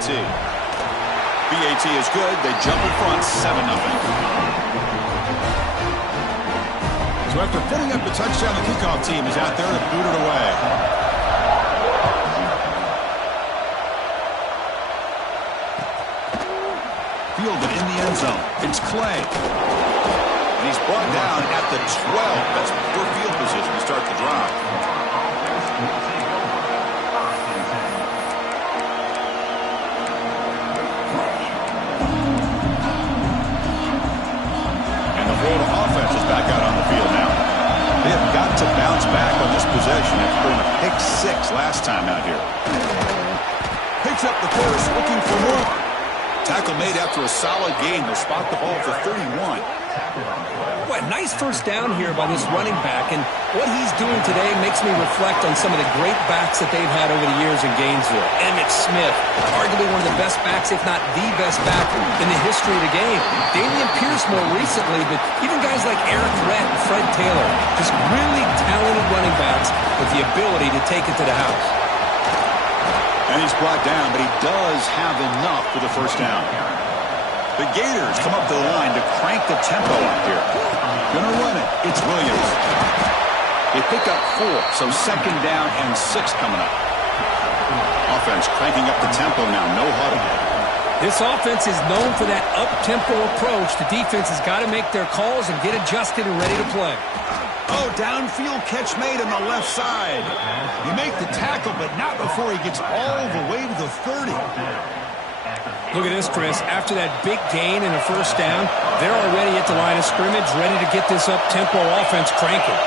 BAT. BAT is good. They jump in front 7-0. So after putting up the touchdown, the kickoff team is out there to boot it away. Fielded in the end zone. It's Clay. And he's brought down at the 12. That's poor field position to start the drive. And the Florida offense is back out on the field now. They have got to bounce back on this possession after throwing a pick 6 last time out here. Picks up the course, looking for more. Tackle made after a solid gain. They'll spot the ball for 31. Boy, nice first down here by this running back, and what he's doing today makes me reflect on some of the great backs that they've had over the years in Gainesville. Emmitt Smith, arguably one of the best backs, if not the best back in the history of the game. Dameon Pierce more recently, but even guys like Eric Rett and Fred Taylor, just really talented running backs with the ability to take it to the house. And he's brought down, but he does have enough for the first down. The Gators come up to the line to crank the tempo up here. Gonna run it. It's Williams. They pick up 4, so second down and 6 coming up. Offense cranking up the tempo now. No huddle. This offense is known for that up-tempo approach. The defense has got to make their calls and get adjusted and ready to play. Oh, downfield catch made on the left side. You make the tackle, but not before he gets all the way to the 30. Look at this, Chris. After that big gain and a first down, they're already at the line of scrimmage, ready to get this up-tempo offense cranking.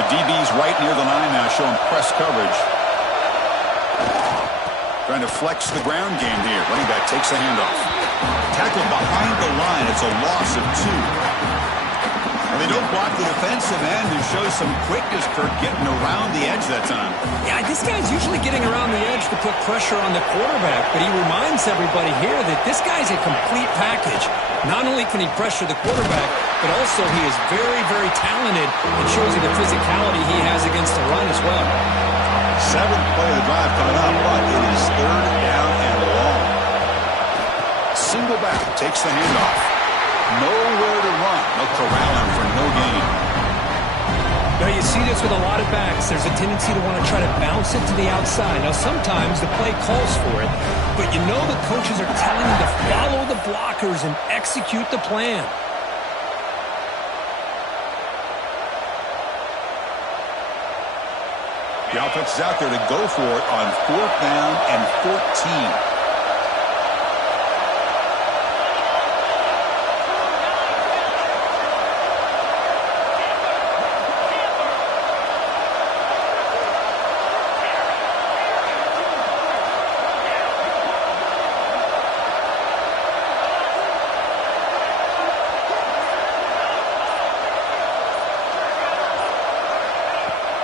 The DB's right near the line now, showing press coverage. Trying to flex the ground game here. Running back takes the handoff. Tackle behind the line. It's a loss of 2. And they don't block the defensive end, who shows some quickness for getting around the edge that time. Yeah, this guy's usually getting around the edge to put pressure on the quarterback, but he reminds everybody here that this guy's a complete package. Not only can he pressure the quarterback, but also he is very, very talented and shows you the physicality he has against the run as well. 7th play of the drive coming up, but it is 3rd down and long. Single back takes the handoff. Nowhere to run. They'll corral him for no gain. Now you see this with a lot of backs. There's a tendency to want to try to bounce it to the outside. Now sometimes the play calls for it, but you know the coaches are telling you to follow the blockers and execute the plan. The offense is out there to go for it on 4th down and 14.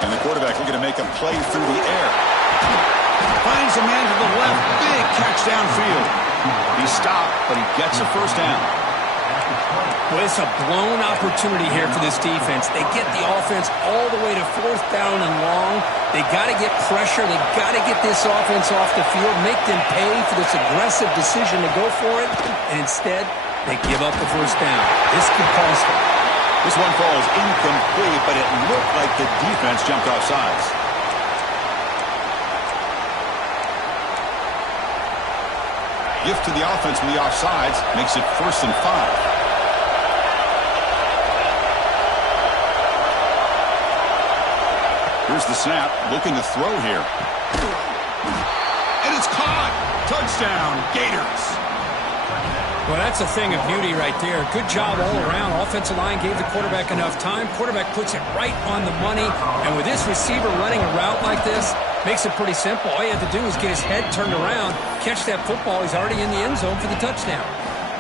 And the quarterback looking to make a play through the air. Finds a man to the left. Big catch downfield. He stopped, but he gets a first down. Well, it's a blown opportunity here for this defense. They get the offense all the way to 4th down and long. They got to get pressure. They got to get this offense off the field, make them pay for this aggressive decision to go for it. And instead, they give up the first down. This could cost them. This one falls incomplete, but it looked like the defense jumped off sides. Gift to the offense from the offsides makes it 1st and 5. Here's the snap, looking to throw here. And it's caught. Touchdown, Gators. Well, that's a thing of beauty right there. Good job all around. Offensive line gave the quarterback enough time. Quarterback puts it right on the money. And with this receiver running a route like this, makes it pretty simple. All you have to do is get his head turned around, catch that football. He's already in the end zone for the touchdown.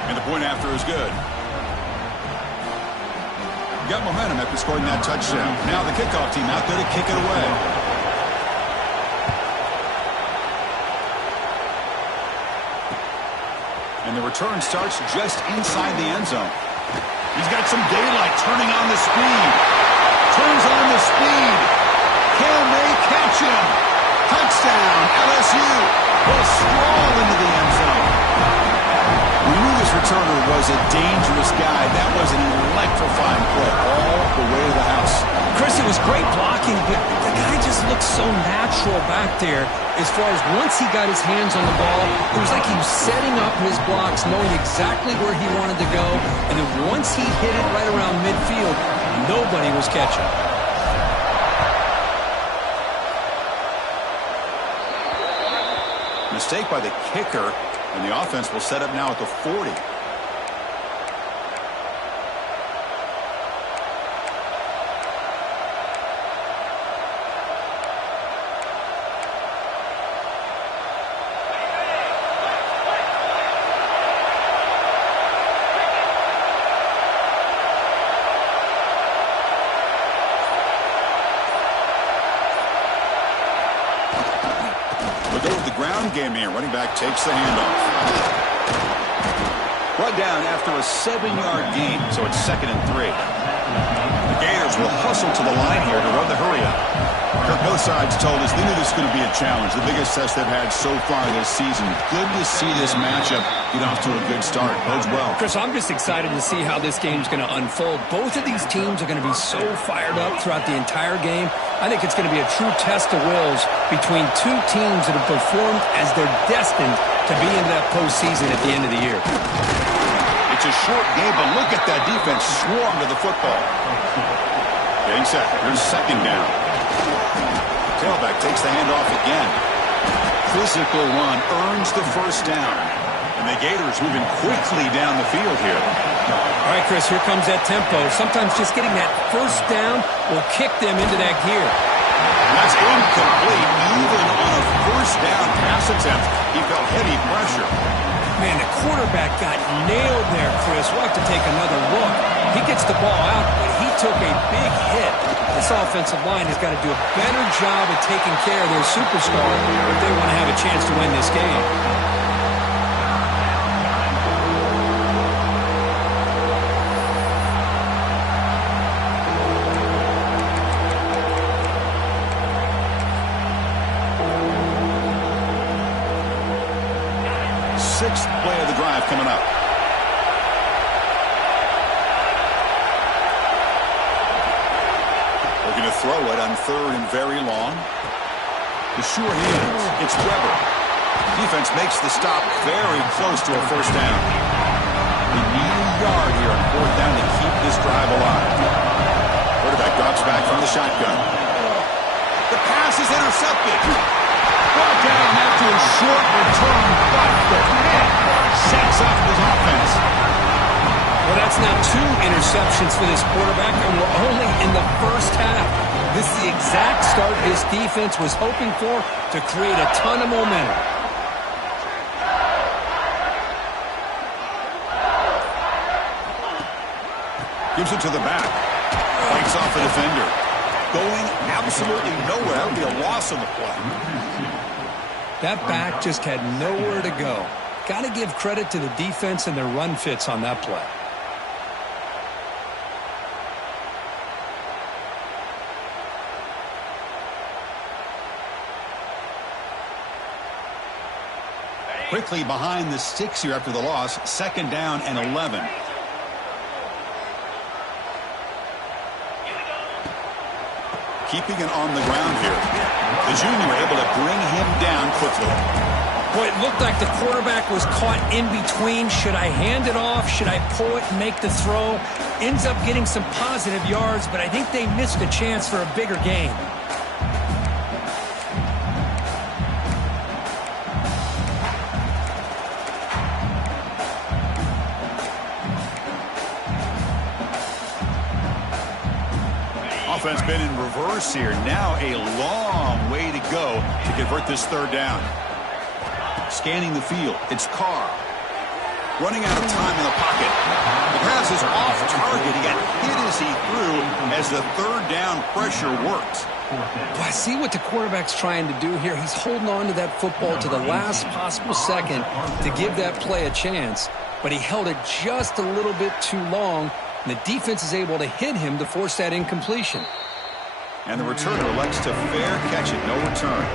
And the point after is good. Got momentum after scoring that touchdown. Now the kickoff team out there to kick it away. And the return starts just inside the end zone. He's got some daylight, turning on the speed. Turns on the speed. Can they catch him? Will sprawl into the end zone. We knew this returner was a dangerous guy. That was an electrifying play all the way to the house. Chris, it was great blocking, but the guy just looked so natural back there as far as once he got his hands on the ball, it was like he was setting up his blocks, knowing exactly where he wanted to go, and then once he hit it right around midfield, nobody was catching. Mistake by the kicker, and the offense will set up now at the 40. Game here. Running back takes the handoff. Brought down after a 7-yard gain, so it's 2nd and 3. The Gators will hustle to the line here to run the hurry up. Kirk, both sides told us they knew this was going to be a challenge, the biggest test they've had so far this season. Good to see this matchup get off to a good start. Bodes well. Chris, I'm just excited to see how this game's going to unfold. Both of these teams are going to be so fired up throughout the entire game. I think it's going to be a true test of wills between two teams that have performed as they're destined to be in that postseason at the end of the year. It's a short game, but look at that defense swarm to the football. Getting set. Here's 2nd down. Tailback takes the handoff again. Physical run earns the 1st down. And the Gators moving quickly down the field here. All right, Chris, here comes that tempo. Sometimes just getting that 1st down will kick them into that gear. That's incomplete. Even on a 1st down pass attempt, he felt heavy pressure. Man, the quarterback got nailed there, Chris. We'll have to take another look. He gets the ball out, but he took a big hit. This offensive line has got to do a better job of taking care of their superstar if they want to have a chance to win this game. Sixth play of the drive coming up. Looking to throw it on 3rd and very long. The sure hands. It's Weber. Defense makes the stop very close to a 1st down. They need a yard here on 4th down to keep this drive alive. Quarterback drops back from the shotgun. The pass is intercepted. Brought down after a short return, but the hit sets up his offense. Well, that's now 2 interceptions for this quarterback, and we're only in the 1st half. This is the exact start his defense was hoping for to create a ton of momentum. Gives it to the back. Fights off a defender. Going absolutely nowhere. That would be a loss on the play. That back just had nowhere to go. Got to give credit to the defense and their run fits on that play. Quickly behind the sticks here after the loss. 2nd down and 11. Keeping it on the ground here. The junior able to bring him down quickly. Boy, it looked like the quarterback was caught in between. Should I hand it off? Should I pull it and make the throw? Ends up getting some positive yards, but I think they missed a chance for a bigger gain. Offense been in reverse here. Now a long way to go to convert this 3rd down. Scanning the field. It's Carr. Running out of time in the pocket. The pass is off target. He got hit as he threw as the 3rd down pressure worked. Well, I see what the quarterback's trying to do here. He's holding on to that football to the last possible second to give that play a chance. But he held it just a little bit too long. And the defense is able to hit him to force that incompletion. And the returner elects to fair catch it. No return.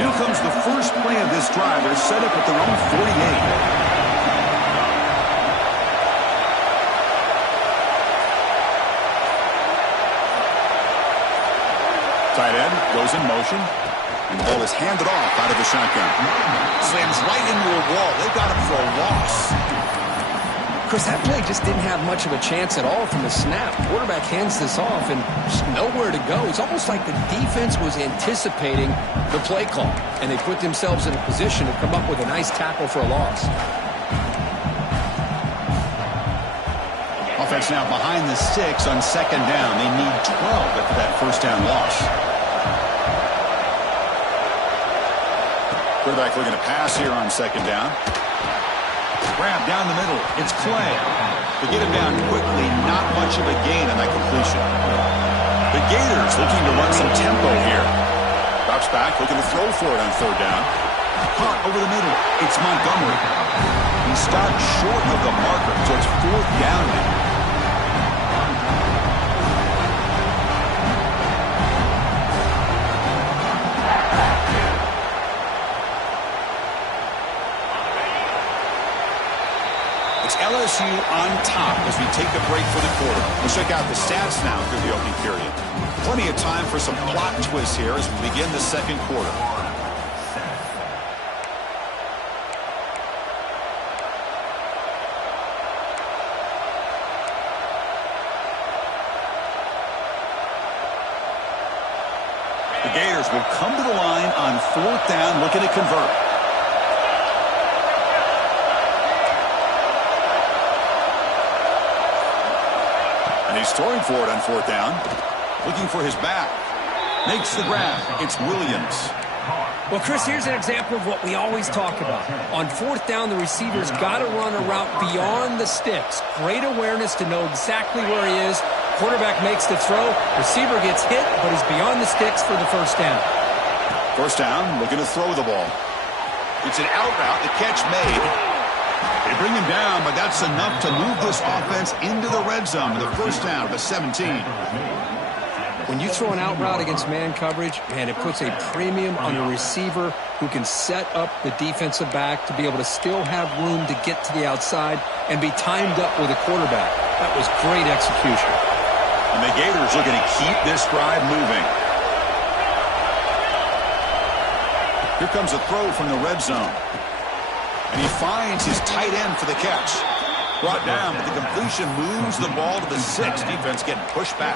Here comes the first play of this drive. They're set up at their own 48. Tight end goes in motion. And the ball is handed off out of the shotgun. Slams right into a wall. They got him for a loss. Chris, that play just didn't have much of a chance at all from the snap. Quarterback hands this off and just nowhere to go. It's almost like the defense was anticipating the play call, and they put themselves in a position to come up with a nice tackle for a loss. Offense now behind the 6 on second down. They need 12 after that first down loss. Quarterback looking to pass here on second down. Grab down the middle. It's Clay. To get him down quickly, not much of a gain on that completion. The Gators looking to run some tempo here. Drops back, looking to throw for it on third down. Caught over the middle. It's Montgomery. He stopped short of the marker, so it's fourth down now. LSU on top as we take a break for the quarter. We'll check out the stats now through the opening period. Plenty of time for some plot twists here as we begin the second quarter. The Gators will come to the line on fourth down, looking to convert. He's throwing for it on fourth down. Looking for his back. Makes the grab. It's Williams. Well, Chris, here's an example of what we always talk about. On fourth down, the receiver's got to run a route beyond the sticks. Great awareness to know exactly where he is. Quarterback makes the throw. Receiver gets hit, but he's beyond the sticks for the first down. First down, looking to throw the ball. It's an out route. The catch made. They bring him down, but that's enough to move this offense into the red zone. The first down, the 17. When you throw an out route against man coverage, man, it puts a premium on a receiver who can set up the defensive back to be able to still have room to get to the outside and be timed up with a quarterback. That was great execution. And the Gators looking to keep this drive moving. Here comes a throw from the red zone. And he finds his tight end for the catch. Brought down, but the completion moves the ball to the 6. Defense getting pushed back.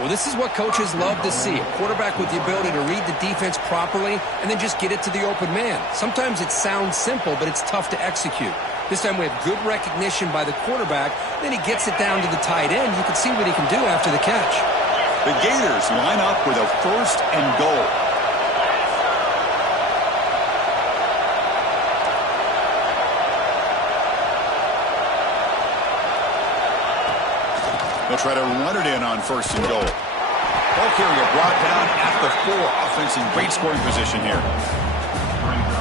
Well, this is what coaches love to see. A quarterback with the ability to read the defense properly and then just get it to the open man. Sometimes it sounds simple, but it's tough to execute. This time we have good recognition by the quarterback. Then he gets it down to the tight end. You can see what he can do after the catch. The Gators line up with a first and goal. They'll try to run it in on first and goal. Ball carrier brought down at the 4. Offense in great scoring position here.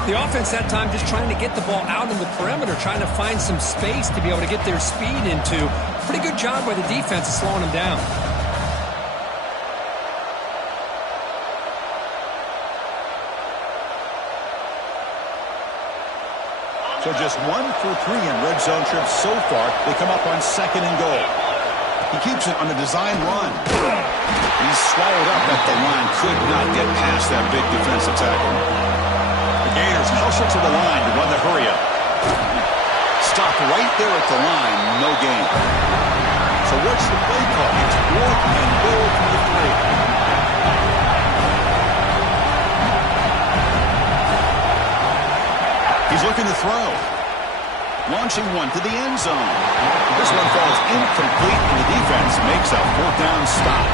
The offense that time just trying to get the ball out in the perimeter, trying to find some space to be able to get their speed into. Pretty good job by the defense of slowing them down. So just 1 for 3 in red zone trips so far. They come up on second and goal. He keeps it on a design run. He's swallowed up at the line. Could not get past that big defensive tackle. The Gators hustle to the line to run the hurry-up. Stop right there at the line. No gain. So what's the play call? It's fourth and goal from the 3. He's looking to throw. Launching one to the end zone. This one falls incomplete, and the defense makes a fourth down stop.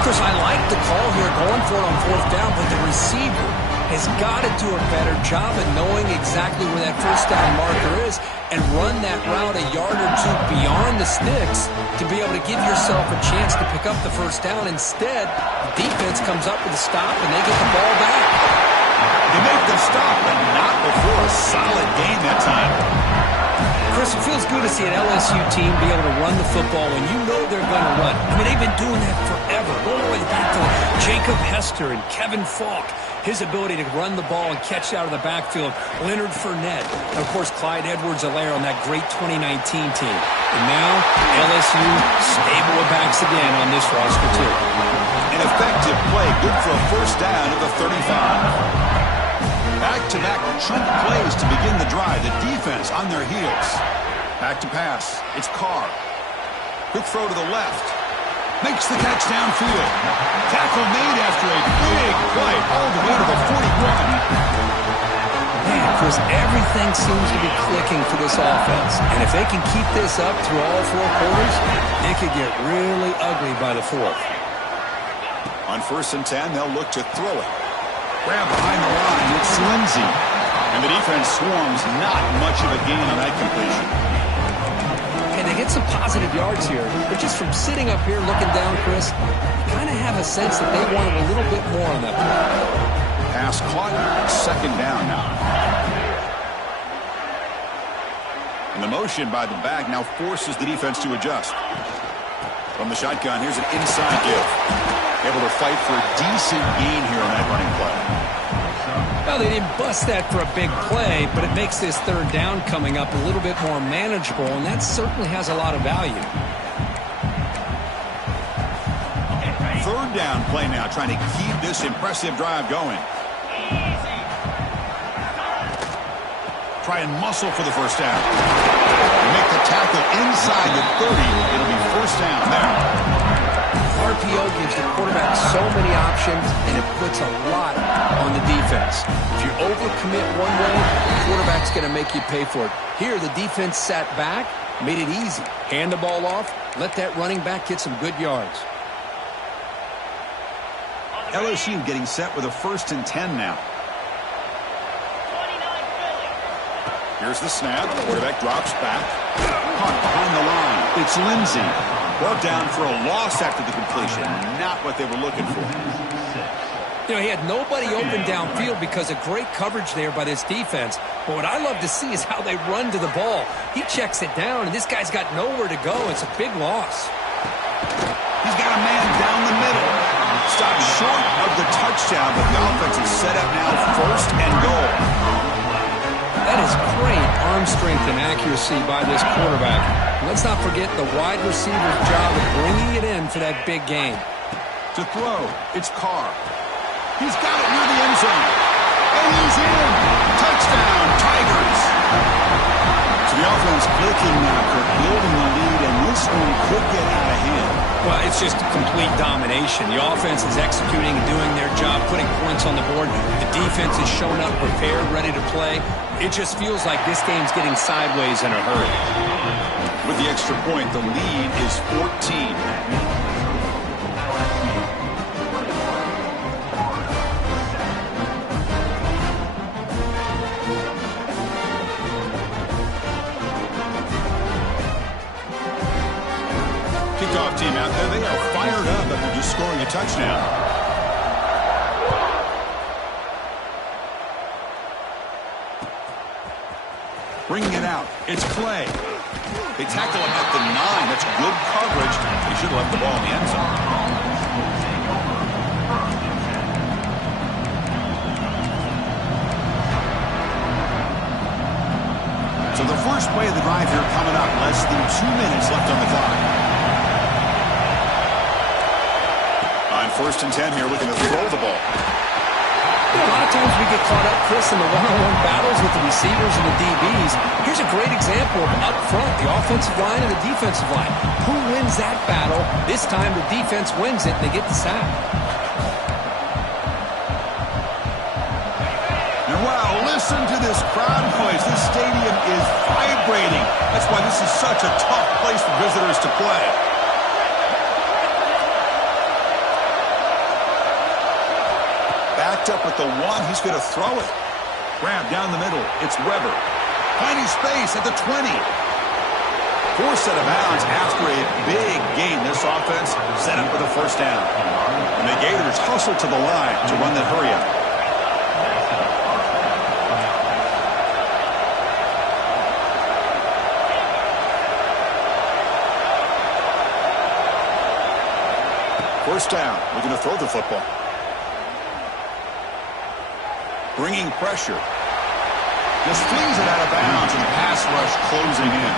Chris, I like the call here, going for it on fourth down, but the receiver has got to do a better job of knowing exactly where that first down marker is and run that route a yard or 2 beyond the sticks to be able to give yourself a chance to pick up the first down. Instead, the defense comes up with a stop, and they get the ball back. They make the stop, but not before a solid gain that time. Chris, it feels good to see an LSU team be able to run the football when you know they're going to run. I mean, they've been doing that forever, going all the way back to Jacob Hester and Kevin Falk. His ability to run the ball and catch out of the backfield, Leonard Fournette, and, of course, Clyde Edwards-Helaire on that great 2019 team. And now, LSU stable with backs again on this roster, too. An effective play, good for a first down at the 35. Back-to-back chunk plays to begin the drive. The defense on their heels. Back to pass. It's Carr. Quick throw to the left. Makes the catch downfield. Tackle made after a big play all the way to the 41. Man, Chris, everything seems to be clicking for this offense. And if they can keep this up through all 4 quarters, it could get really ugly by the 4th. On 1st and 10, they'll look to throw it. Grab behind the line. It's Lindsey. And the defense swarms. Not much of a gain on that completion. And they get some positive yards here, but just from sitting up here looking down, Chris, you kind of have a sense that they wanted a little bit more on that play. Pass caught. 2nd down now. And the motion by the back now forces the defense to adjust. From the shotgun, here's an inside give. Able to fight for a decent gain here on that running play. Well, they didn't bust that for a big play, but it makes this 3rd down coming up a little bit more manageable, and that certainly has a lot of value. 3rd down play now, trying to keep this impressive drive going. Try and muscle for the first down. Make the tackle inside the 30. It'll be 1st down there. RPO gives the quarterback so many options, and it puts a lot on the defense. If you overcommit one way, the quarterback's going to make you pay for it. Here, the defense sat back, made it easy. Hand the ball off, let that running back get some good yards. LSU getting set with a 1st and 10 now. Here's the snap. The quarterback drops back. Caught behind the line. It's Lindsey. Brought down for a loss after the completion. Not what they were looking for. You know, he had nobody open downfield because of great coverage there by this defense. But what I love to see is how they run to the ball. He checks it down, and this guy's got nowhere to go. It's a big loss. He's got a man down the middle. Stopped short of the touchdown, but the offense is set up now 1st and goal. That is great arm strength and accuracy by this quarterback. Let's not forget the wide receiver's job of bringing it in for that big game. To throw, it's Carr. He's got it near the end zone. And he's in. Touchdown, Tigers. So the offense clicking now, building the lead, and this one could get out of hand. Well, it's just complete domination. The offense is executing and doing their job, putting points on the board. The defense is showing up prepared, ready to play. It just feels like this game's getting sideways in a hurry. With the extra point, the lead is 14. Kickoff team out there, they are fired up after just scoring a touchdown. Bringing it out, it's Clay. They tackle him at the 9. That's good coverage. They should have left the ball in the end zone. So the first play of the drive here coming up. Less than 2 minutes left on the clock. On 1st and 10 here, looking to throw the ball. A lot of times we get caught up, Chris, in the one-on-one battles with the receivers and the DBs. Here's a great example of up front, the offensive line and the defensive line. Who wins that battle? This time the defense wins it, and they get the sack. And wow, listen to this crowd noise. This stadium is vibrating. That's why this is such a tough place for visitors to play. Up at the 1, he's going to throw it. Grab down the middle, it's Weber. Finding space at the 20. Forced out of bounds after a big gain. This offense set up with a 1st down. And the Gators hustle to the line to run that hurry up. First down, we're going to throw the football. bringing pressure. Just flings it out of bounds, and the pass rush closing in.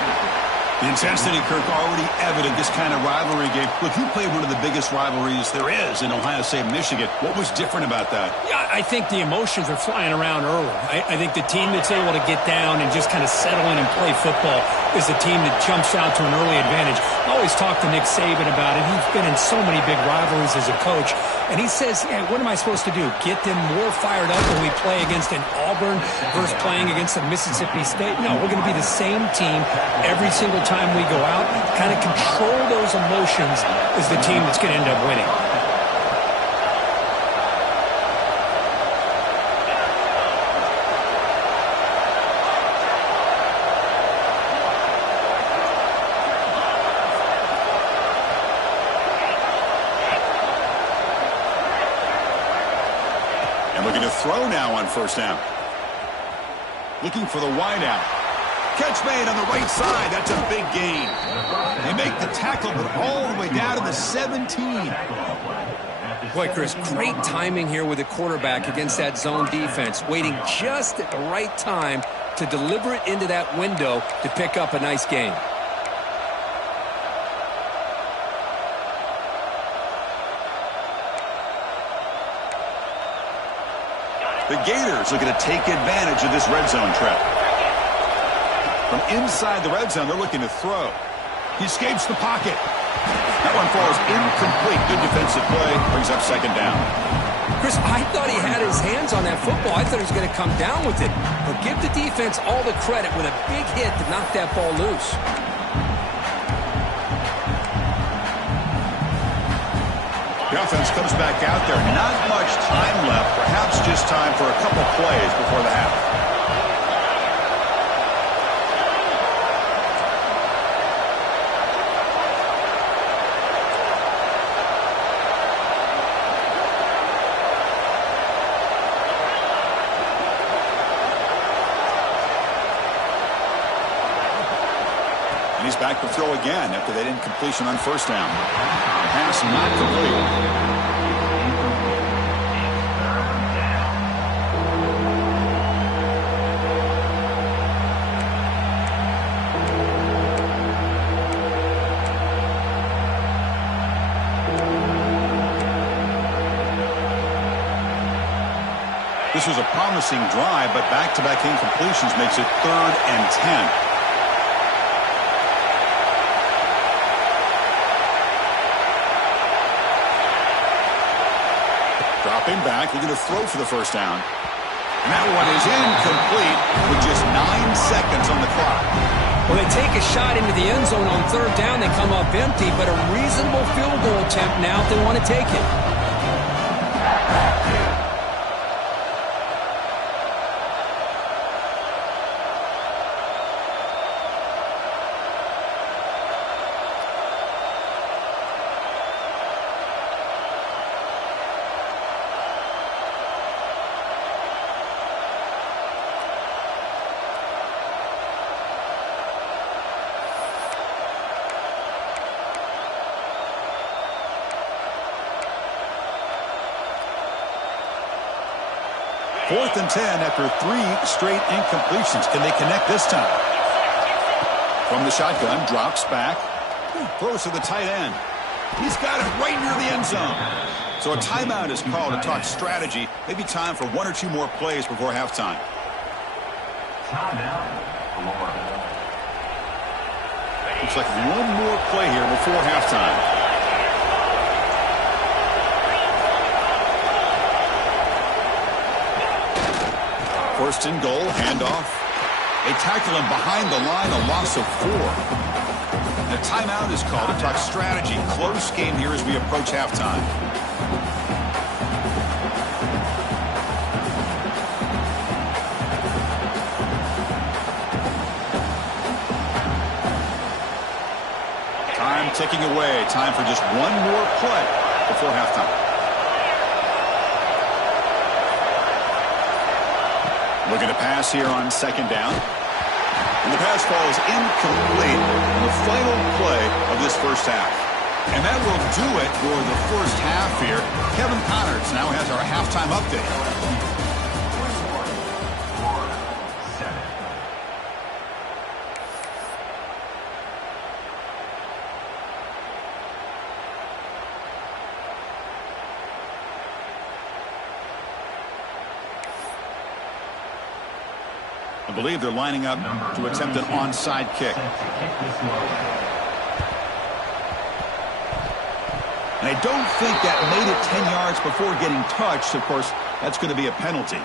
The intensity, Kirk, already evident this kind of rivalry game. Look, you played one of the biggest rivalries there is in Ohio State, Michigan. What was different about that? Yeah, I think the emotions are flying around early. I think the team that's able to get down and just kind of settle in and play football is the team that jumps out to an early advantage. I always talk to Nick Saban about it. He's been in so many big rivalries as a coach. And he says, yeah, what am I supposed to do? Get them more fired up when we play against an Auburn versus playing against a Mississippi State? No, we're going to be the same team every single time we go out. Kind of control those emotions is the team that's going to end up winning. Looking to throw now on first down. Looking for the wideout. Catch made on the right side. That's a big gain. They make the tackle, but all the way down to the 17. Boy, Chris, great timing here with the quarterback against that zone defense, waiting just at the right time to deliver it into that window to pick up a nice gain. The Gators looking to take advantage of this red zone trap. From inside the red zone, they're looking to throw. He escapes the pocket. That one falls incomplete. Good defensive play. Brings up second down. Chris, I thought he had his hands on that football. I thought he was going to come down with it. But give the defense all the credit with a big hit to knock that ball loose. The offense comes back out there. Not much time left. Perhaps just time for a couple plays before the half. And he's back to throw again after that incompletion on first down. Pass not complete. This was a promising drive, but back-to-back incompletions makes it 3rd and 10. Dropping back, looking to throw for the first down. And that one is incomplete with just 9 seconds on the clock. Well, they take a shot into the end zone on 3rd down. They come up empty, but a reasonable field goal attempt now if they want to take it. Fourth and 10 after 3 straight incompletions. Can they connect this time? From the shotgun, drops back, throws to the tight end. He's got it right near the end zone. So a timeout is called to talk strategy. Maybe time for 1 or 2 more plays before halftime. Looks like 1 more play here before halftime. First and goal, handoff. They tackle him behind the line, a loss of 4. And a timeout is called to talk strategy. Close game here as we approach halftime. Time ticking away. Time for just 1 more play before halftime. Looking to pass here on 2nd down. And the pass falls incomplete on the final play of this first half. And that will do it for the first half here. Kevin Connors now has our halftime update. believe they're lining up to attempt an onside kick. And I don't think that made it 10 yards before getting touched. Of course, that's going to be a penalty.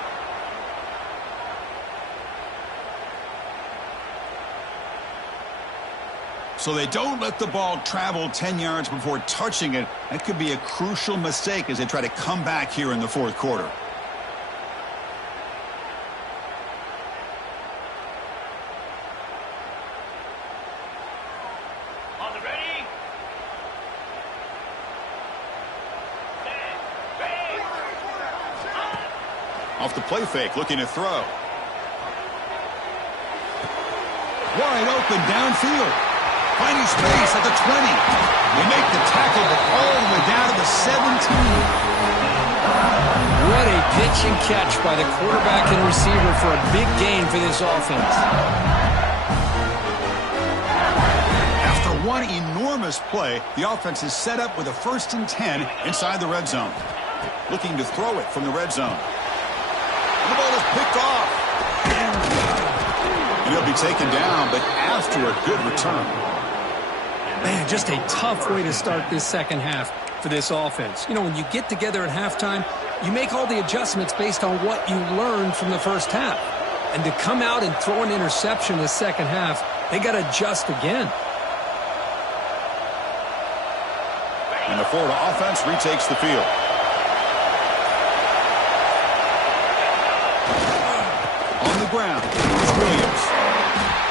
So they don't let the ball travel 10 yards before touching it. That could be a crucial mistake as they try to come back here in the fourth quarter. Off the play fake, looking to throw. Wide open downfield. Finding space at the 20. They make the tackle, but all the way down to the 17. What a pitch and catch by the quarterback and receiver for a big gain for this offense. After one enormous play, the offense is set up with a 1st and 10 inside the red zone. Looking to throw it from the red zone. The ball is picked off. And he'll be taken down, but after a good return. Man, just a tough way to start this second half for this offense. You know, when you get together at halftime, you make all the adjustments based on what you learned from the first half. And to come out and throw an interception in the second half, they got to adjust again. And the Florida offense retakes the field. On the ground, here's Williams.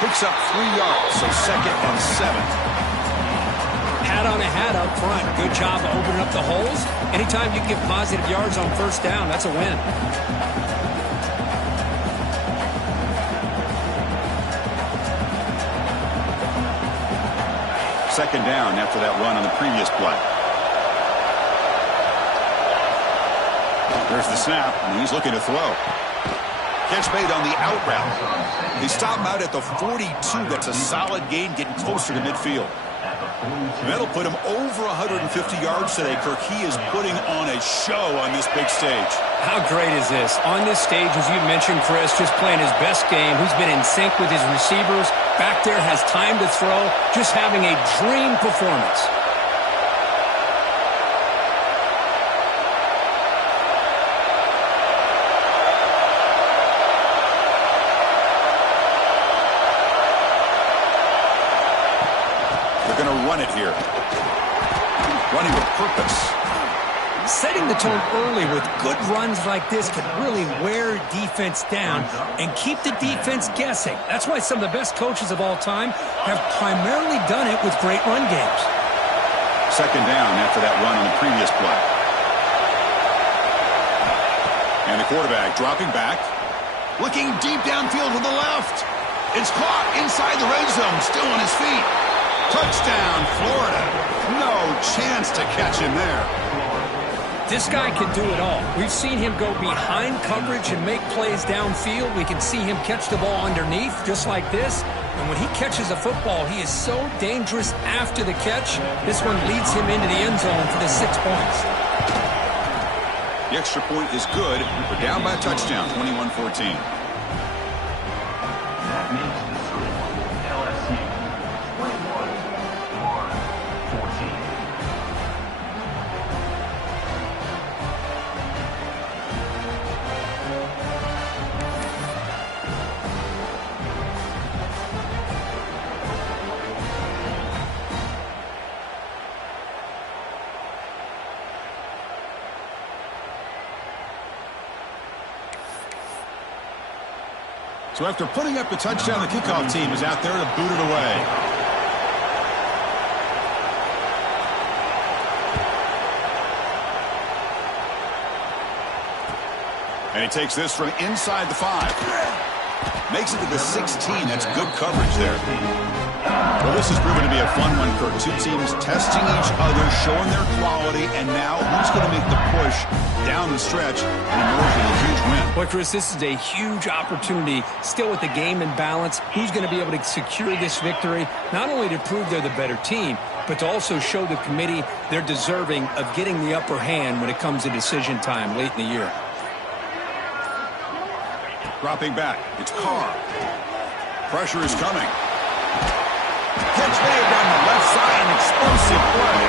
Picks up 3 yards, so 2nd and 7. Hat on a hat up front. Good job of opening up the holes. Anytime you get positive yards on first down, that's a win. Second down after that run on the previous play. There's the snap, and he's looking to throw. Catch made on the out route. They stop him out at the 42. That's a solid gain, getting closer to midfield. And that'll put him over 150 yards today, Kirk. He is putting on a show on this big stage. How great is this? On this stage, as you mentioned, Chris, just playing his best game. He's been in sync with his receivers. Back there, has time to throw. Just having a dream performance. Run it here. Running with purpose. Setting the tone early with good runs like this can really wear defense down and keep the defense guessing. That's why some of the best coaches of all time have primarily done it with great run games. Second down after that run on the previous play. And the quarterback dropping back. Looking deep downfield to the left. It's caught inside the red zone, still on his feet. Touchdown, Florida. No chance to catch him there. This guy can do it all. We've seen him go behind coverage and make plays downfield. We can see him catch the ball underneath, just like this. And when he catches a football, he is so dangerous after the catch. This one leads him into the end zone for the 6 points. The extra point is good. We're down by a touchdown, 21-14. That makes the score LSU 21-14. So after putting up the touchdown, the kickoff team is out there to boot it away. And he takes this from inside the 5. Makes it to the 16. That's good coverage there. Well, this has proven to be a fun one, Kirk. Two teams testing each other, showing their quality, and now who's going to make the push down the stretch and emerge with a huge win? Boy, Chris, this is a huge opportunity, still with the game in balance. Who's going to be able to secure this victory, not only to prove they're the better team, but to also show the committee they're deserving of getting the upper hand when it comes to decision time late in the year. Dropping back. It's Carr. Pressure is coming. Catch made down the left side. An explosive play.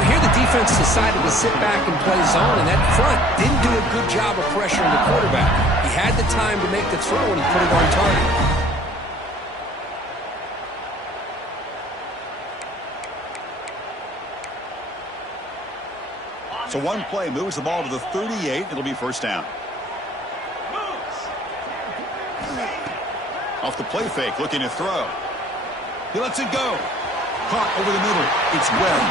Well, here the defense decided to sit back and play zone, and that front didn't do a good job of pressuring the quarterback. He had the time to make the throw, and he put it on target. So one play moves the ball to the 38. It'll be first down. Off the play fake, looking to throw. He lets it go. Caught over the middle. It's Webb.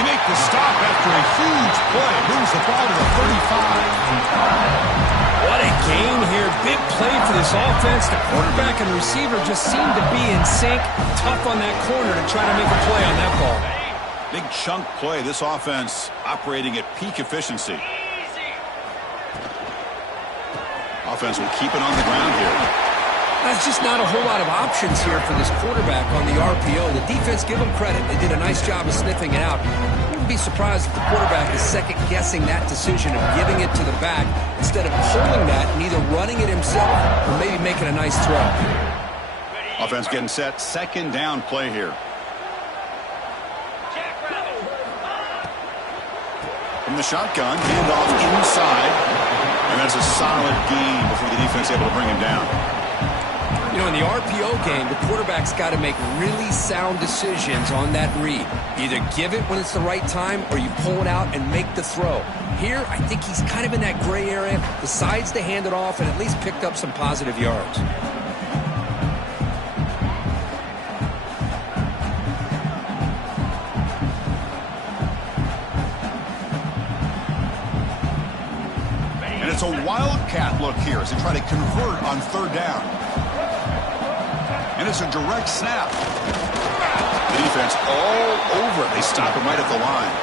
They make the stop after a huge play. Moves the ball to the 35. What a game here. Big play for this offense. The quarterback and receiver just seemed to be in sync. Tough on that corner to try to make a play on that ball. Big chunk play. This offense operating at peak efficiency. Offense will keep it on the ground here. There's just not a whole lot of options here for this quarterback on the RPO. The defense, give them credit. They did a nice job of sniffing it out. I wouldn't be surprised if the quarterback is second-guessing that decision of giving it to the back instead of pulling that and either running it himself or maybe making a nice throw. Offense getting set. Second down play here. From the shotgun, handoff inside. And that's a solid gain before the defense able to bring him down. You know, in the RPO game, the quarterback's got to make really sound decisions on that read. Either give it when it's the right time or you pull it out and make the throw. Here, I think he's kind of in that gray area, decides to hand it off and at least picked up some positive yards. And it's a wildcat look here as they try to convert on third down. And it's a direct snap. The defense all over it. They stop him right at the line.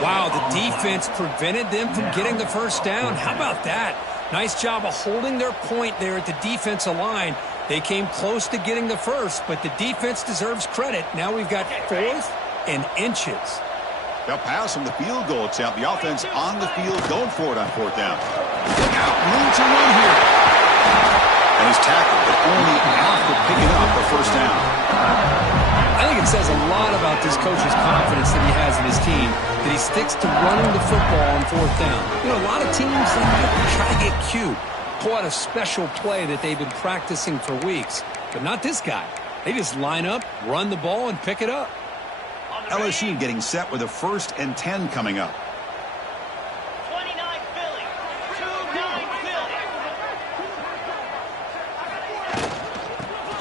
Wow, the defense prevented them from getting the first down. How about that? Nice job of holding their point there at the defensive line. They came close to getting the first, but the defense deserves credit. Now we've got 4th and inches. They'll pass from the field goal attempt. The offense on the field going for it on fourth down. Look out, room to run here. And he's tackled, but only after picking up the first down. I think it says a lot about this coach's confidence that he has in his team, that he sticks to running the football on fourth down. You know, a lot of teams, they might try to get cute, pull out a special play that they've been practicing for weeks. But not this guy. They just line up, run the ball, and pick it up. LSU getting set with a 1st and 10 coming up.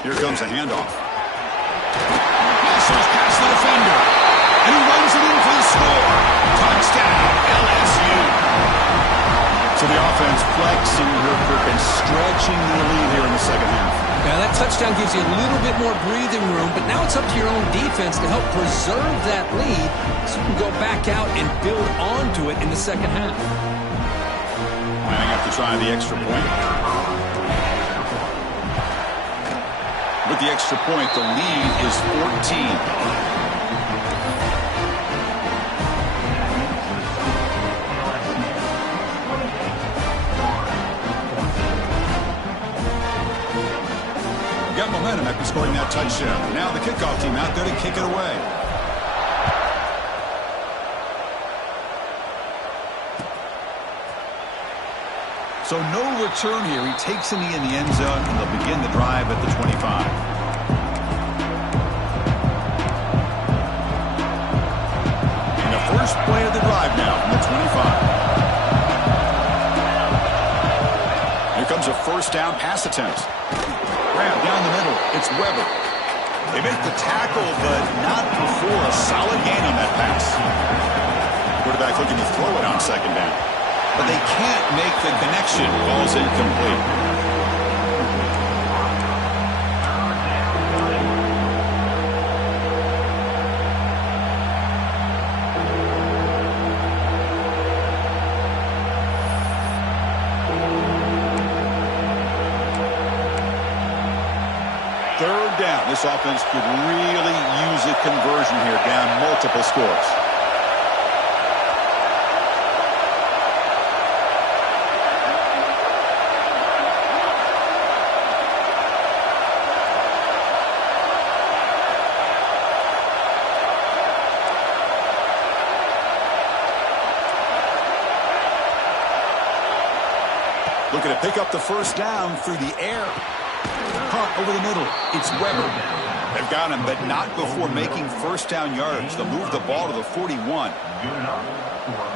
Here comes a handoff. Muscles past the defender. And he runs it in for the score. Touchdown, LSU. So the offense flexing her grip and stretching their lead here in the second half. Now that touchdown gives you a little bit more breathing room, but now it's up to your own defense to help preserve that lead so you can go back out and build onto it in the second half. Lining up to try the extra point. With the extra point, the lead is 14. Got momentum after scoring that touchdown. Now the kickoff team out there to kick it away. So no return here. He takes a knee in the end zone, and they'll begin the drive at the 25. And the first play of the drive now from the 25. Here comes a first down pass attempt. Grab down the middle. It's Weber. They make the tackle, but not before a solid gain on that pass. Quarterback looking to throw it on second down. But they can't make the connection. Ball's incomplete. Third down. This offense could really use a conversion here, down multiple scores. Looking to pick up the first down through the air. Caught over the middle. It's Weber. They've got him, but not before making first down yards. They'll move the ball to the 41.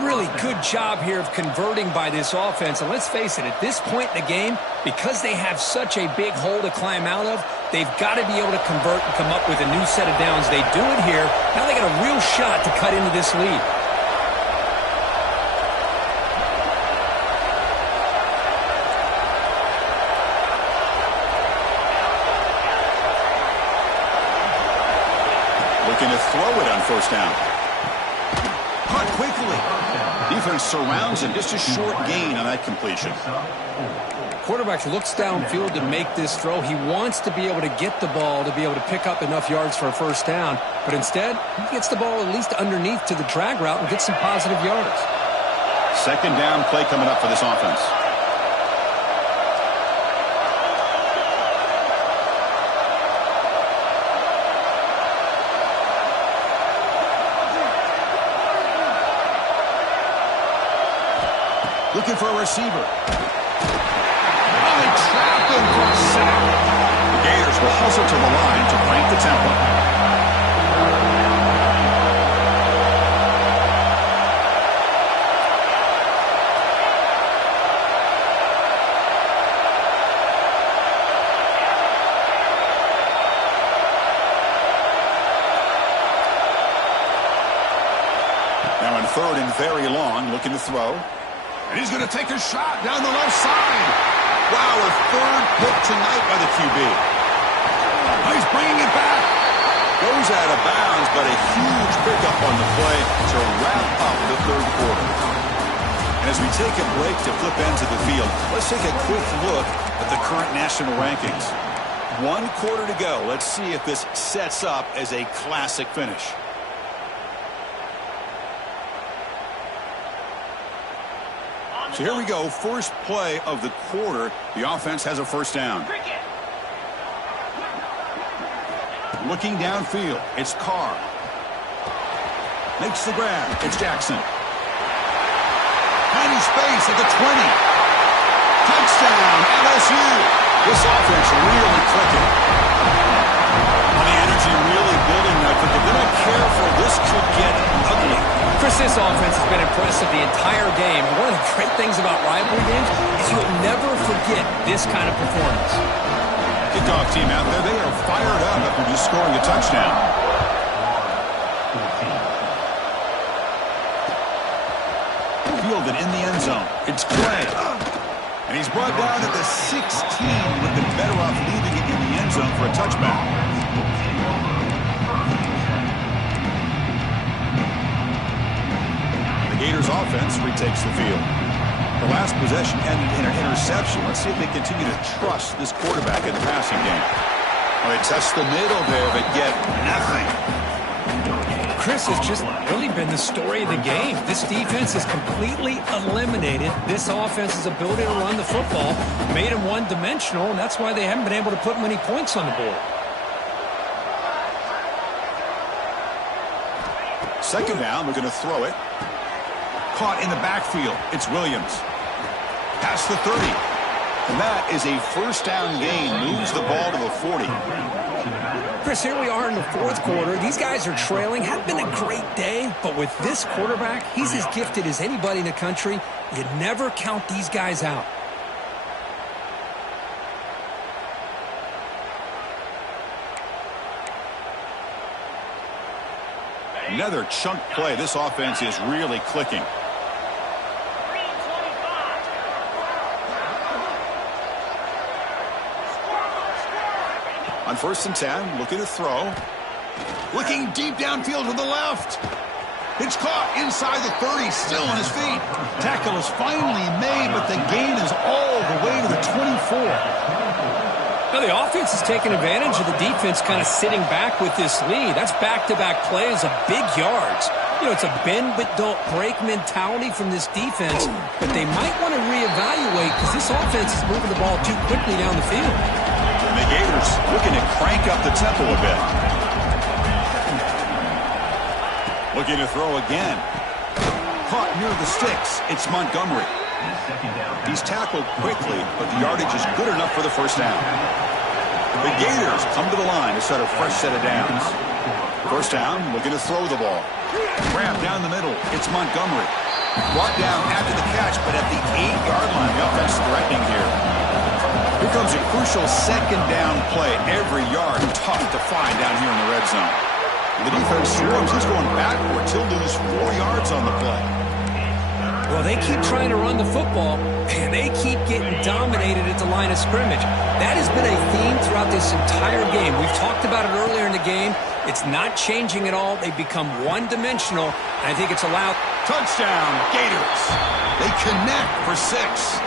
Really good job here of converting by this offense. And let's face it, at this point in the game, because they have such a big hole to climb out of, they've got to be able to convert and come up with a new set of downs. They do it here. Now they got a real shot to cut into this lead. Looking to throw it on first down. Caught quickly. Defense surrounds him. Just a short gain on that completion. Quarterback looks downfield to make this throw. He wants to be able to get the ball to be able to pick up enough yards for a first down. But instead, he gets the ball at least underneath to the drag route and gets some positive yards. Second down play coming up for this offense. Looking for a receiver. Oh, they trapped him for a sack. The Gators will hustle to the line to crank the tempo. Now in third and very long, looking to throw. And he's going to take a shot down the left side. Wow, a third pick tonight by the QB. Oh, he's bringing it back. Goes out of bounds, but a huge pickup on the play to wrap up the third quarter. And as we take a break to flip ends of the field, let's take a quick look at the current national rankings. 1 quarter to go. Let's see if this sets up as a classic finish. So here we go, first play of the quarter. The offense has a first down. Looking downfield, it's Carr. Makes the grab, it's Jackson. Tiny space at the 20. Touchdown, LSU. This offense really clicking. Well, the energy really building now, but if they're not careful, this could get ugly. Chris, this offense has been impressive the entire game. One of the great things about rivalry games is you'll never forget this kind of performance. Kickoff team out there, they are fired up after just scoring a touchdown. Fielded in the end zone. It's Clay. And he's brought down at the 16. Would have been better off leaving it in the end zone for a touchback. Gators offense retakes the field. The last possession ended in an interception. Let's see if they continue to trust this quarterback in the passing game. Well, they test the middle there, but get nothing. Chris has just really been the story of the game. This defense has completely eliminated this offense's ability to run the football, made them one-dimensional, and that's why they haven't been able to put many points on the board. Second down, we're going to throw it. Caught in the backfield. It's Williams. Past the 30. And that is a first down gain. Moves the ball to the 40. Chris, here we are in the fourth quarter. These guys are trailing. Hadn't been a great day, but with this quarterback, he's as gifted as anybody in the country. You never count these guys out. Another chunk play. This offense is really clicking. On first and 10, looking to throw. Looking deep downfield to the left. It's caught inside the 30, still on his feet. Tackle is finally made, but the gain is all the way to the 24. Now the offense is taking advantage of the defense kind of sitting back with this lead. That's back-to-back plays of big yards. You know, it's a bend but don't break mentality from this defense, but they might want to reevaluate because this offense is moving the ball too quickly down the field. And the Gators looking to crank up the tempo a bit. Looking to throw again. Caught near the sticks. It's Montgomery. He's tackled quickly, but the yardage is good enough for the first down. The Gators come to the line to set a fresh set of downs. First down, looking to throw the ball. Grab down the middle. It's Montgomery. Brought down after the catch, but at the 8-yard line, the offense threatening here. Here comes a crucial second down play. Every yard tough to find down here in the red zone. The defense swarms. He's going backwards. He'll lose 4 yards on the play. Well, they keep trying to run the football, and they keep getting dominated at the line of scrimmage. That has been a theme throughout this entire game. We've talked about it earlier in the game. It's not changing at all. They've become one-dimensional, and I think it's allowed. Touchdown, Gators. They connect for 6.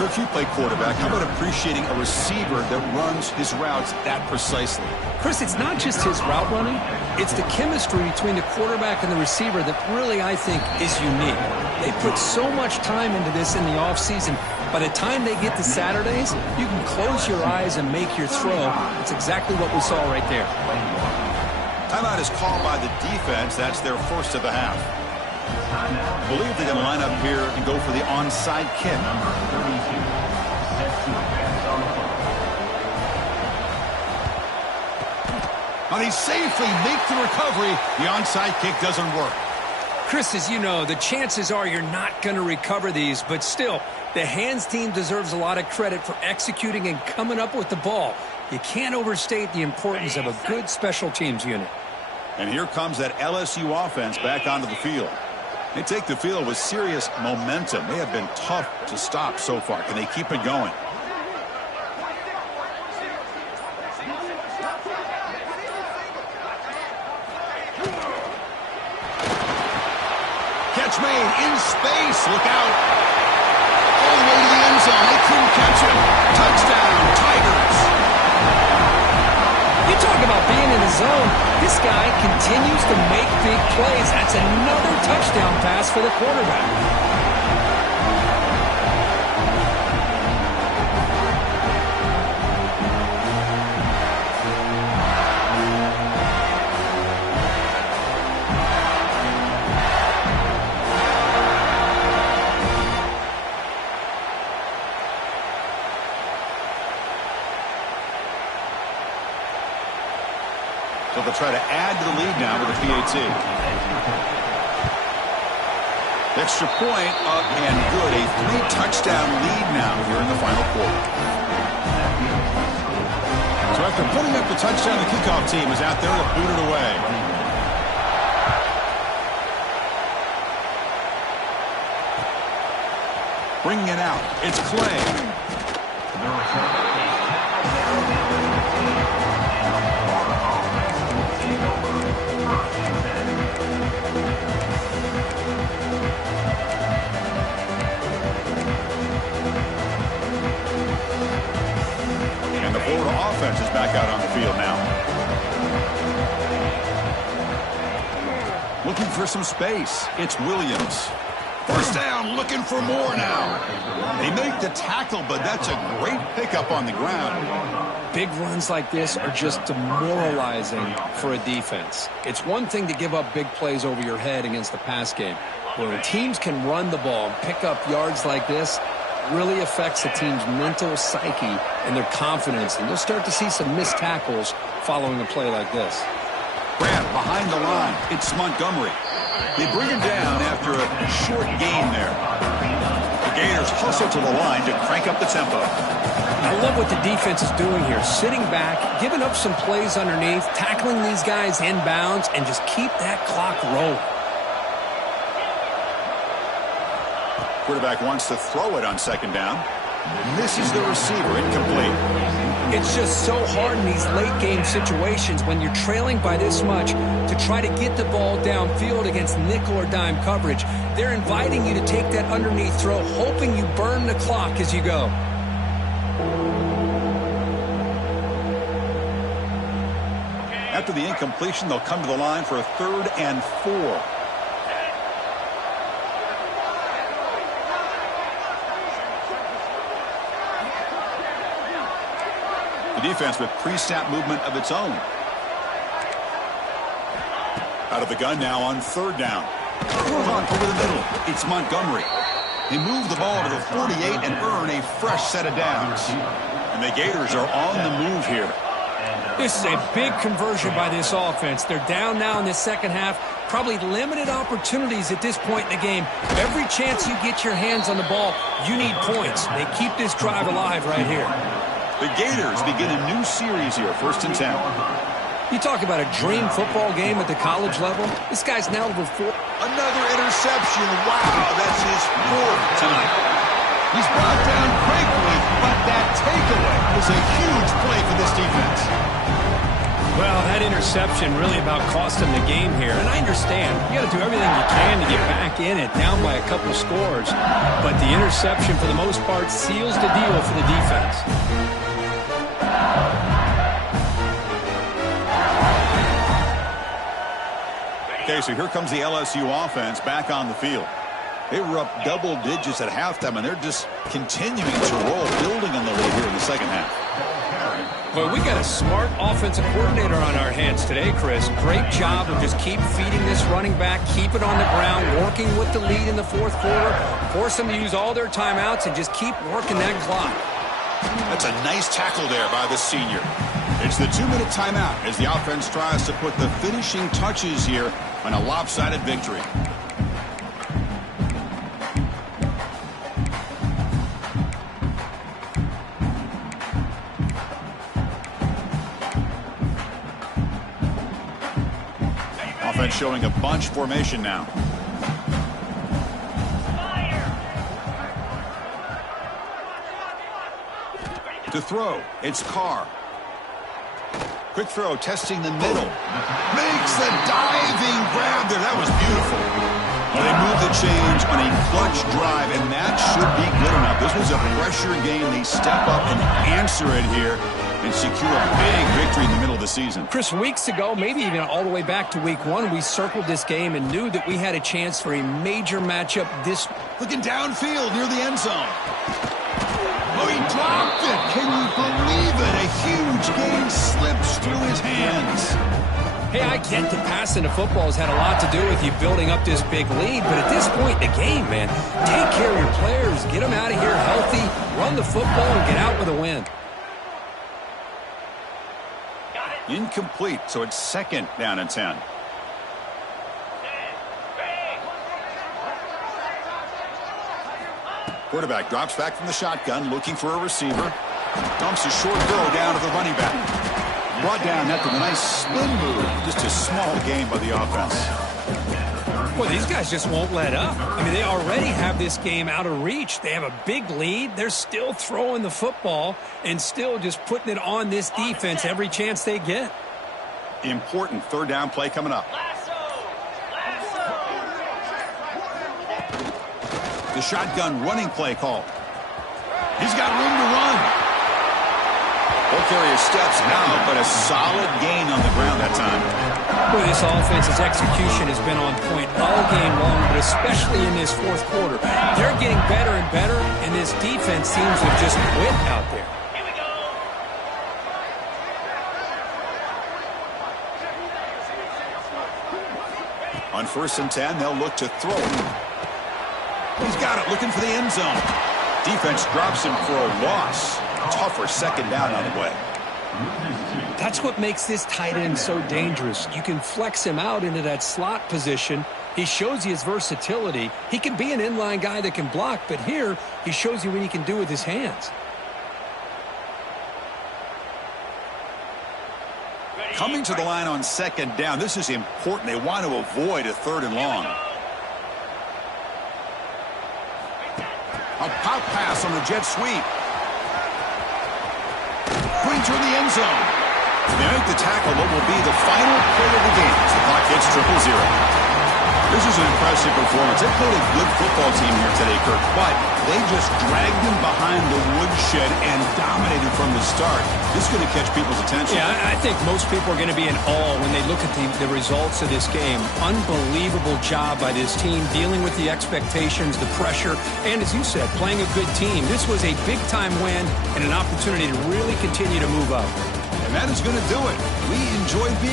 Kirk, you play quarterback. How about appreciating a receiver that runs his routes that precisely? Chris, it's not just his route running. It's the chemistry between the quarterback and the receiver that really, I think, is unique. They put so much time into this in the offseason. By the time they get to Saturdays, you can close your eyes and make your throw. It's exactly what we saw right there. Timeout is called by the defense. That's their first of the half. I believe they're going to line up here and go for the onside kick. And they safely make the recovery. The onside kick doesn't work. Chris, as you know, the chances are you're not going to recover these, but still, the hands team deserves a lot of credit for executing and coming up with the ball. You can't overstate the importance of a good special teams unit. And here comes that LSU offense back onto the field. They take the field with serious momentum. They have been tough to stop so far. Can they keep it going? Catch made in space. Look out. All the way to the end zone. They couldn't catch him. Touchdown, Tigers. You talk about being in the zone. This guy continues to make big plays. That's another touchdown pass for the quarterback. So they'll try to add to the lead now with a PAT. Extra point up and good. A 3-touchdown lead now here in the final quarter. So after putting up the touchdown, the kickoff team is out there to boot it away. Bringing it out. It's Clay. Offense is back out on the field now. Looking for some space. It's Williams. First down, looking for more now. They make the tackle, but that's a great pickup on the ground. Big runs like this are just demoralizing for a defense. It's one thing to give up big plays over your head against the pass game. But when teams can run the ball and pick up yards like this, really affects the team's mental psyche and their confidence. And you'll start to see some missed tackles following a play like this. Grab behind the line. It's Montgomery. They bring him down after a short gain there. The Gators hustle to the line to crank up the tempo. I love what the defense is doing here. Sitting back, giving up some plays underneath, tackling these guys inbounds, and just keep that clock rolling. Quarterback wants to throw it on second down. Misses the receiver, incomplete. It's just so hard in these late game situations when you're trailing by this much to try to get the ball downfield against nickel or dime coverage. They're inviting you to take that underneath throw, hoping you burn the clock as you go. After the incompletion, they'll come to the line for a 3rd and 4. The defense with pre-snap movement of its own. Out of the gun now on 3rd down. Hunt over the middle. It's Montgomery. They move the ball to the 48 and earn a fresh set of downs. And the Gators are on the move here. This is a big conversion by this offense. They're down now in this second half. Probably limited opportunities at this point in the game. Every chance you get your hands on the ball, you need points. They keep this drive alive right here. The Gators begin a new series here, 1st and 10. You talk about a dream football game at the college level. This guy's now over 4. Another interception. Wow, that's his 4th tonight. He's brought down quickly, but that takeaway was a huge play for this defense. Well, that interception really about cost him the game here. And I understand. You got to do everything you can to get back in it, down by a couple scores. But the interception, for the most part, seals the deal for the defense. Okay, so here comes the LSU offense back on the field. They were up double digits at halftime, and they're just continuing to roll, building on the lead here in the second half. Well, we got a smart offensive coordinator on our hands today, Chris. Great job of just keep feeding this running back, keep it on the ground, working with the lead in the 4th quarter, force them to use all their timeouts, and just keep working that clock. That's a nice tackle there by the senior. It's the 2-minute timeout as the offense tries to put the finishing touches here on a lopsided victory. Offense showing a bunch formation now. To throw, it's Carr. Quick throw, testing the middle. Makes the diving grab there. That was beautiful. Well, they move the chains on a clutch drive, and that should be good enough. This was a pressure game. They step up and answer it here and secure a big victory in the middle of the season. Chris, weeks ago, maybe even all the way back to week 1, we circled this game and knew that we had a chance for a major matchup this. Looking downfield near the end zone. Oh, he dropped it. Can you believe it? A huge gain slips through his hands. Hey, I get that passing the football has had a lot to do with you building up this big lead, but at this point in the game, man, take care of your players, get them out of here healthy, run the football, and get out with a win. Incomplete, so it's 2nd down and 10. Quarterback drops back from the shotgun, looking for a receiver. Dumps a short throw down to the running back. Brought down after the nice spin move. Just a small gain by the offense. Well, these guys just won't let up. I mean, they already have this game out of reach. They have a big lead. They're still throwing the football and still just putting it on this defense every chance they get. Important 3rd down play coming up. The shotgun running play call. He's got room to run. Ball carrier steps out, but a solid gain on the ground that time. Boy, this offense's execution has been on point all game long, but especially in this 4th quarter. They're getting better and better, and this defense seems to have just quit out there. On 1st and 10, they'll look to throw. He's got it, looking for the end zone. Defense drops him for a loss. Tougher 2nd down on the way. That's what makes this tight end so dangerous. You can flex him out into that slot position. He shows you his versatility. He can be an inline guy that can block, but here he shows you what he can do with his hands. Coming to the line on 2nd down. This is important. They want to avoid a 3rd and long. A pop pass on the jet sweep. Going toward the end zone. They make the tackle what will be the final play of the game as the clock hits 0-0. This is an impressive performance. They played a good football team here today, Kirk, but they just dragged them behind the woodshed and dominated from the start. This is going to catch people's attention. Yeah, I think most people are going to be in awe when they look at the results of this game. Unbelievable job by this team dealing with the expectations, the pressure, and as you said, playing a good team. This was a big-time win and an opportunity to really continue to move up. And that is going to do it. We enjoyed being